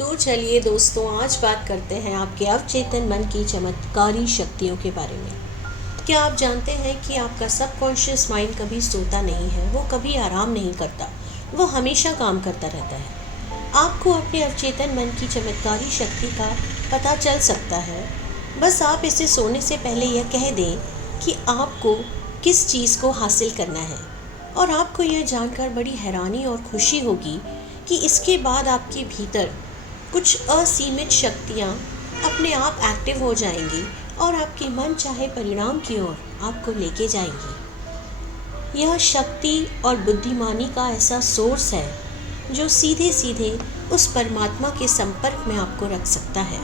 तो चलिए दोस्तों, आज बात करते हैं आपके अवचेतन मन की चमत्कारी शक्तियों के बारे में। क्या आप जानते हैं कि आपका सबकॉन्शियस माइंड कभी सोता नहीं है, वो कभी आराम नहीं करता, वो हमेशा काम करता रहता है। आपको अपने अवचेतन मन की चमत्कारी शक्ति का पता चल सकता है, बस आप इसे सोने से पहले यह कह दें कि आपको किस चीज़ को हासिल करना है, और आपको यह जानकर बड़ी हैरानी और खुशी होगी कि इसके बाद आपके भीतर कुछ असीमित शक्तियाँ अपने आप एक्टिव हो जाएंगी और आपके मन चाहे परिणाम की ओर आपको लेके जाएंगी। यह शक्ति और बुद्धिमानी का ऐसा सोर्स है जो सीधे सीधे उस परमात्मा के संपर्क में आपको रख सकता है।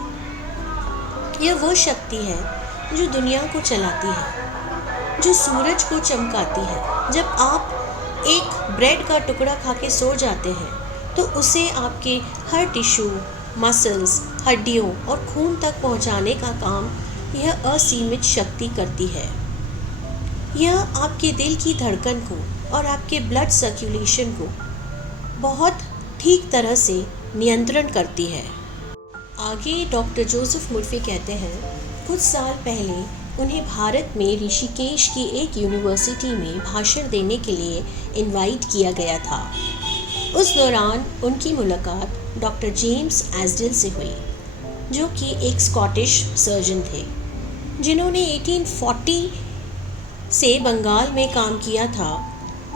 यह वो शक्ति है जो दुनिया को चलाती है, जो सूरज को चमकाती है। जब आप एक ब्रेड का टुकड़ा खा के सो जाते हैं तो उसे आपके हर टिश्यू, मसल्स, हड्डियों और खून तक पहुंचाने का काम यह असीमित शक्ति करती है। यह आपके दिल की धड़कन को और आपके ब्लड सर्कुलेशन को बहुत ठीक तरह से नियंत्रण करती है। आगे डॉक्टर जोसेफ मुर्फी कहते हैं, कुछ साल पहले उन्हें भारत में ऋषिकेश की एक यूनिवर्सिटी में भाषण देने के लिए इनवाइट किया गया था। उस दौरान उनकी मुलाकात डॉक्टर जेम्स एस्डेल से हुई, जो कि एक स्कॉटिश सर्जन थे, जिन्होंने 1840 से बंगाल में काम किया था।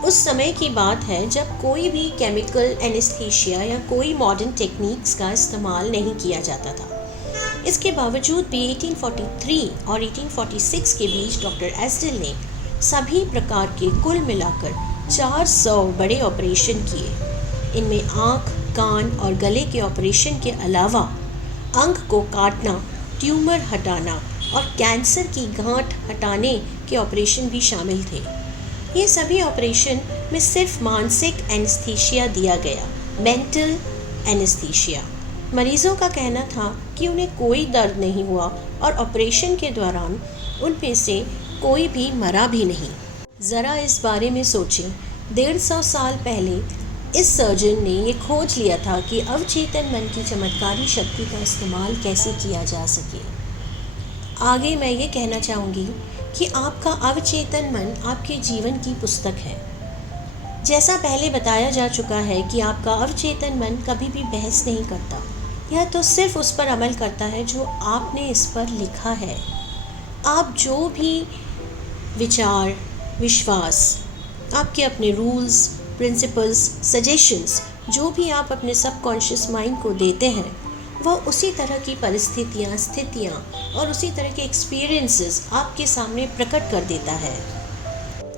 उस समय की बात है जब कोई भी केमिकल एनेस्थीसिया या कोई मॉडर्न टेक्निक्स का इस्तेमाल नहीं किया जाता था। इसके बावजूद भी 1843 और 1846 के बीच डॉक्टर एस्डेल ने सभी प्रकार के कुल मिलाकर 400 बड़े ऑपरेशन किए। इनमें आँख, कान और गले के ऑपरेशन के अलावा अंग को काटना, ट्यूमर हटाना और कैंसर की गांठ हटाने के ऑपरेशन भी शामिल थे। ये सभी ऑपरेशन में सिर्फ मानसिक एनेस्थीसिया दिया गया, मेंटल एनेस्थीसिया। मरीजों का कहना था कि उन्हें कोई दर्द नहीं हुआ और ऑपरेशन के दौरान उनमें से कोई भी मरा भी नहीं। ज़रा इस बारे में सोचें, 150 साल पहले इस सर्जन ने ये खोज लिया था कि अवचेतन मन की चमत्कारी शक्ति का इस्तेमाल कैसे किया जा सके। आगे मैं ये कहना चाहूँगी कि आपका अवचेतन मन आपके जीवन की पुस्तक है। जैसा पहले बताया जा चुका है कि आपका अवचेतन मन कभी भी बहस नहीं करता, यह तो सिर्फ उस पर अमल करता है जो आपने इस पर लिखा है। आप जो भी विचार, विश्वास, आपके अपने रूल्स, प्रिंसिपल्स, सजेशंस जो भी आप अपने सबकॉन्शियस माइंड को देते हैं, वह उसी तरह की परिस्थितियाँ, स्थितियाँ और उसी तरह के एक्सपीरियंसेस आपके सामने प्रकट कर देता है।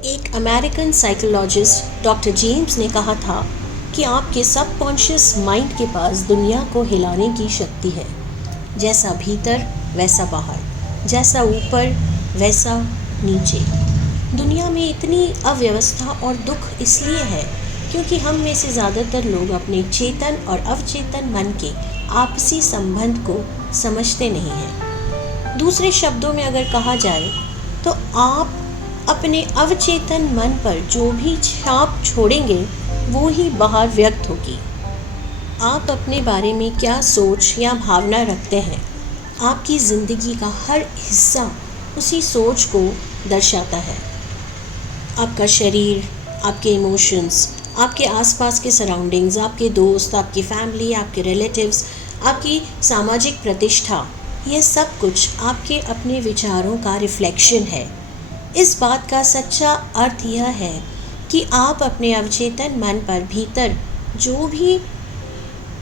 एक अमेरिकन साइकोलॉजिस्ट डॉक्टर जेम्स ने कहा था कि आपके सबकॉन्शियस माइंड के पास दुनिया को हिलाने की शक्ति है। जैसा भीतर वैसा बाहर, जैसा ऊपर वैसा नीचे। दुनिया में इतनी अव्यवस्था और दुख इसलिए है क्योंकि हम में से ज़्यादातर लोग अपने चेतन और अवचेतन मन के आपसी संबंध को समझते नहीं हैं। दूसरे शब्दों में अगर कहा जाए तो आप अपने अवचेतन मन पर जो भी छाप छोड़ेंगे वो ही बाहर व्यक्त होगी। आप अपने बारे में क्या सोच या भावना रखते हैं, आपकी ज़िंदगी का हर हिस्सा उसी सोच को दर्शाता है। आपका शरीर, आपके इमोशंस, आपके आसपास के सराउंडिंग्स, आपके दोस्त, आपकी फैमिली, आपके रिलेटिव्स, आपकी सामाजिक प्रतिष्ठा, यह सब कुछ आपके अपने विचारों का रिफ्लेक्शन है। इस बात का सच्चा अर्थ यह है कि आप अपने अवचेतन मन पर भीतर जो भी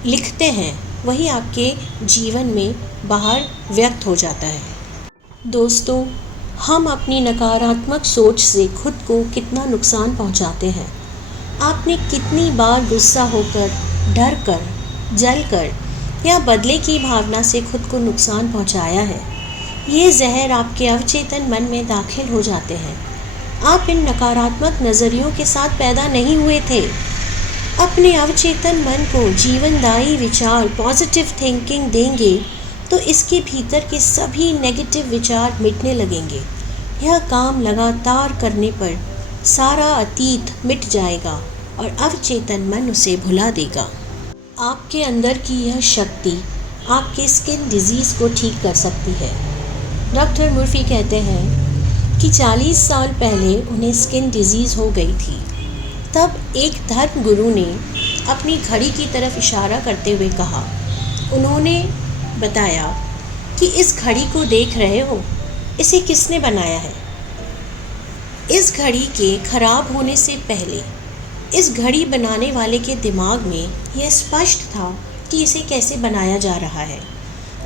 लिखते हैं वही आपके जीवन में बाहर व्यक्त हो जाता है। दोस्तों, हम अपनी नकारात्मक सोच से खुद को कितना नुकसान पहुंचाते हैं। आपने कितनी बार गुस्सा होकर, डर कर, जल कर या बदले की भावना से खुद को नुकसान पहुंचाया है। ये जहर आपके अवचेतन मन में दाखिल हो जाते हैं। आप इन नकारात्मक नज़रियों के साथ पैदा नहीं हुए थे। अपने अवचेतन मन को जीवनदायी विचार, पॉजिटिव थिंकिंग देंगे तो इसके भीतर के सभी नेगेटिव विचार मिटने लगेंगे। यह काम लगातार करने पर सारा अतीत मिट जाएगा और अवचेतन मन उसे भुला देगा। आपके अंदर की यह शक्ति आपके स्किन डिजीज़ को ठीक कर सकती है। डॉक्टर मुर्फी कहते हैं कि 40 साल पहले उन्हें स्किन डिजीज़ हो गई थी। तब एक धर्म गुरु ने अपनी घड़ी की तरफ इशारा करते हुए कहा, उन्होंने बताया कि इस घड़ी को देख रहे हो, इसे किसने बनाया है? इस घड़ी के खराब होने से पहले इस घड़ी बनाने वाले के दिमाग में यह स्पष्ट था कि इसे कैसे बनाया जा रहा है।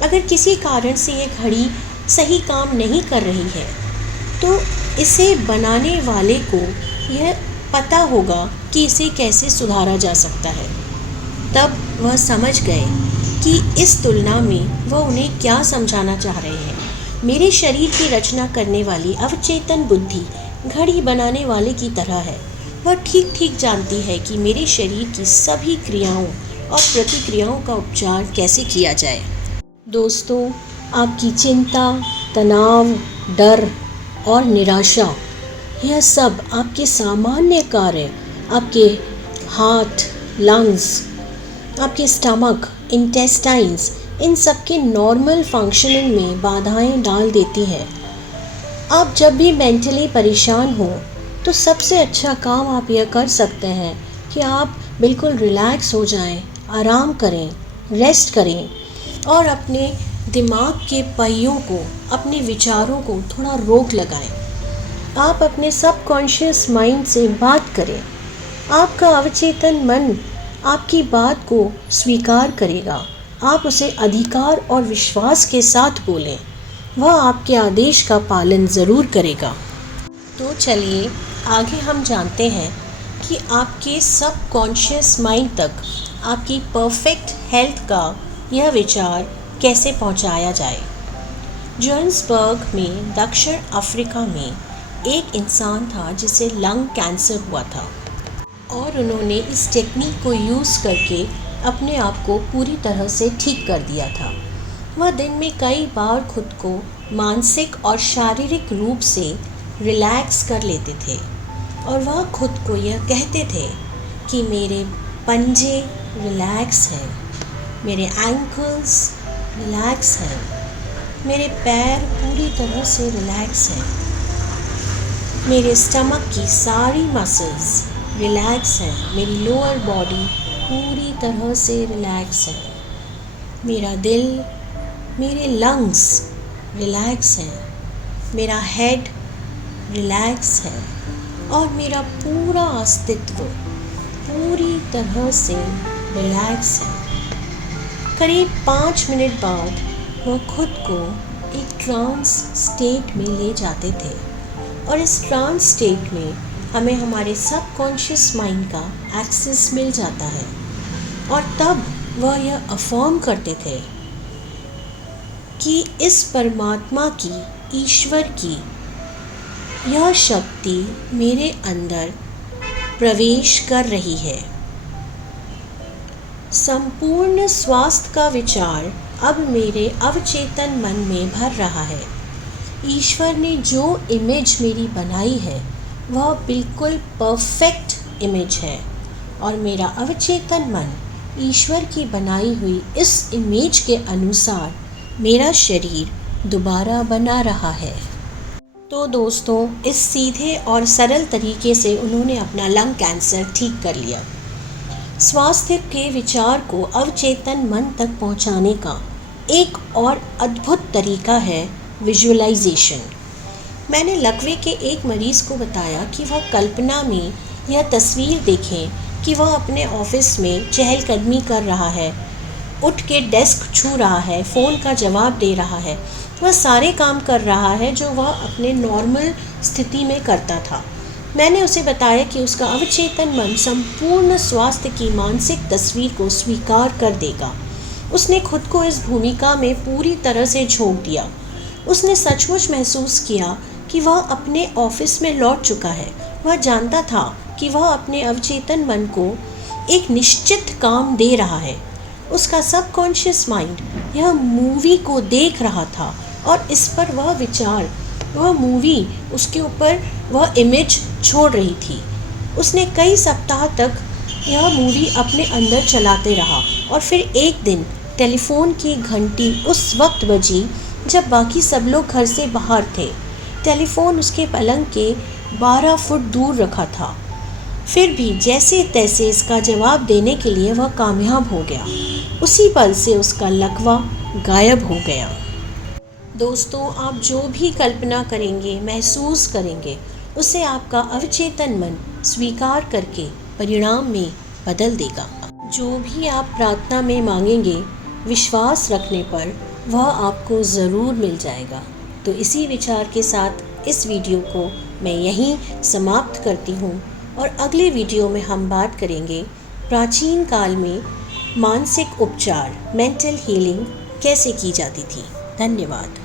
अगर किसी कारण से यह घड़ी सही काम नहीं कर रही है तो इसे बनाने वाले को यह पता होगा कि इसे कैसे सुधारा जा सकता है। तब वह समझ गए कि इस तुलना में वह उन्हें क्या समझाना चाह रहे हैं। मेरे शरीर की रचना करने वाली अवचेतन बुद्धि घड़ी बनाने वाले की तरह है। वह ठीक ठीक जानती है कि मेरे शरीर की सभी क्रियाओं और प्रतिक्रियाओं का उपचार कैसे किया जाए। दोस्तों, आपकी चिंता, तनाव, डर और निराशा, यह सब आपके सामान्य कार्य, आपके हार्ट, लंग्स, आपके स्टमक, इंटेस्टाइन्स, इन सब के नॉर्मल फंक्शनिंग में बाधाएं डाल देती हैं। आप जब भी मेंटली परेशान हो तो सबसे अच्छा काम आप यह कर सकते हैं कि आप बिल्कुल रिलैक्स हो जाएं, आराम करें, रेस्ट करें और अपने दिमाग के पहियों को, अपने विचारों को थोड़ा रोक लगाएं। आप अपने सबकॉन्शियस माइंड से बात करें। आपका अवचेतन मन आपकी बात को स्वीकार करेगा। आप उसे अधिकार और विश्वास के साथ बोलें, वह आपके आदेश का पालन ज़रूर करेगा। तो चलिए आगे हम जानते हैं कि आपके सबकॉन्शियस माइंड तक आपकी परफेक्ट हेल्थ का यह विचार कैसे पहुंचाया जाए। जोहान्सबर्ग में दक्षिण अफ्रीका में एक इंसान था जिसे लंग कैंसर हुआ था और उन्होंने इस टेक्निक को यूज़ करके अपने आप को पूरी तरह से ठीक कर दिया था। वह दिन में कई बार खुद को मानसिक और शारीरिक रूप से रिलैक्स कर लेते थे और वह खुद को यह कहते थे कि मेरे पंजे रिलैक्स हैं, मेरे एंकल्स रिलैक्स हैं, मेरे पैर पूरी तरह से रिलैक्स हैं, मेरे स्टमक की सारी मसल्स रिलैक्स हैं, मेरी लोअर बॉडी पूरी तरह से रिलैक्स है, मेरा दिल, मेरे लंग्स रिलैक्स हैं, मेरा हेड रिलैक्स है और मेरा पूरा अस्तित्व पूरी तरह से रिलैक्स है। करीब 5 मिनट बाद वह खुद को एक ट्रांस स्टेट में ले जाते थे और इस ट्रांस स्टेट में हमें हमारे सबकॉन्शियस माइंड का एक्सेस मिल जाता है और तब वह यह अफर्म करते थे कि इस परमात्मा की, ईश्वर की यह शक्ति मेरे अंदर प्रवेश कर रही है। संपूर्ण स्वास्थ्य का विचार अब मेरे अवचेतन मन में भर रहा है। ईश्वर ने जो इमेज मेरी बनाई है वह बिल्कुल परफेक्ट इमेज है और मेरा अवचेतन मन ईश्वर की बनाई हुई इस इमेज के अनुसार मेरा शरीर दोबारा बना रहा है। तो दोस्तों, इस सीधे और सरल तरीके से उन्होंने अपना लंग कैंसर ठीक कर लिया। स्वास्थ्य के विचार को अवचेतन मन तक पहुंचाने का एक और अद्भुत तरीका है विजुअलाइजेशन। मैंने लकवे के एक मरीज़ को बताया कि वह कल्पना में यह तस्वीर देखें कि वह अपने ऑफिस में चहलकदमी कर रहा है, उठ के डेस्क छू रहा है, फ़ोन का जवाब दे रहा है, वह सारे काम कर रहा है जो वह अपने नॉर्मल स्थिति में करता था। मैंने उसे बताया कि उसका अवचेतन मन संपूर्ण स्वास्थ्य की मानसिक तस्वीर को स्वीकार कर देगा। उसने खुद को इस भूमिका में पूरी तरह से झोंक दिया। उसने सचमुच महसूस किया कि वह अपने ऑफिस में लौट चुका है। वह जानता था कि वह अपने अवचेतन मन को एक निश्चित काम दे रहा है। उसका सबकॉन्शियस माइंड यह मूवी को देख रहा था और इस पर वह विचार, वह मूवी, उसके ऊपर वह इमेज छोड़ रही थी। उसने कई सप्ताह तक यह मूवी अपने अंदर चलाते रहा और फिर एक दिन टेलीफोन की घंटी उस वक्त बजी जब बाकी सब लोग घर से बाहर थे। टेलीफोन उसके पलंग के 12 फुट दूर रखा था। फिर भी जैसे तैसे इसका जवाब देने के लिए वह कामयाब हो गया। उसी पल से उसका लकवा गायब हो गया। दोस्तों, आप जो भी कल्पना करेंगे, महसूस करेंगे, उसे आपका अवचेतन मन स्वीकार करके परिणाम में बदल देगा। जो भी आप प्रार्थना में मांगेंगे, विश्वास रखने पर वह आपको ज़रूर मिल जाएगा। तो इसी विचार के साथ इस वीडियो को मैं यहीं समाप्त करती हूँ और अगले वीडियो में हम बात करेंगे प्राचीन काल में मानसिक उपचार, मेंटल हीलिंग कैसे की जाती थी। धन्यवाद।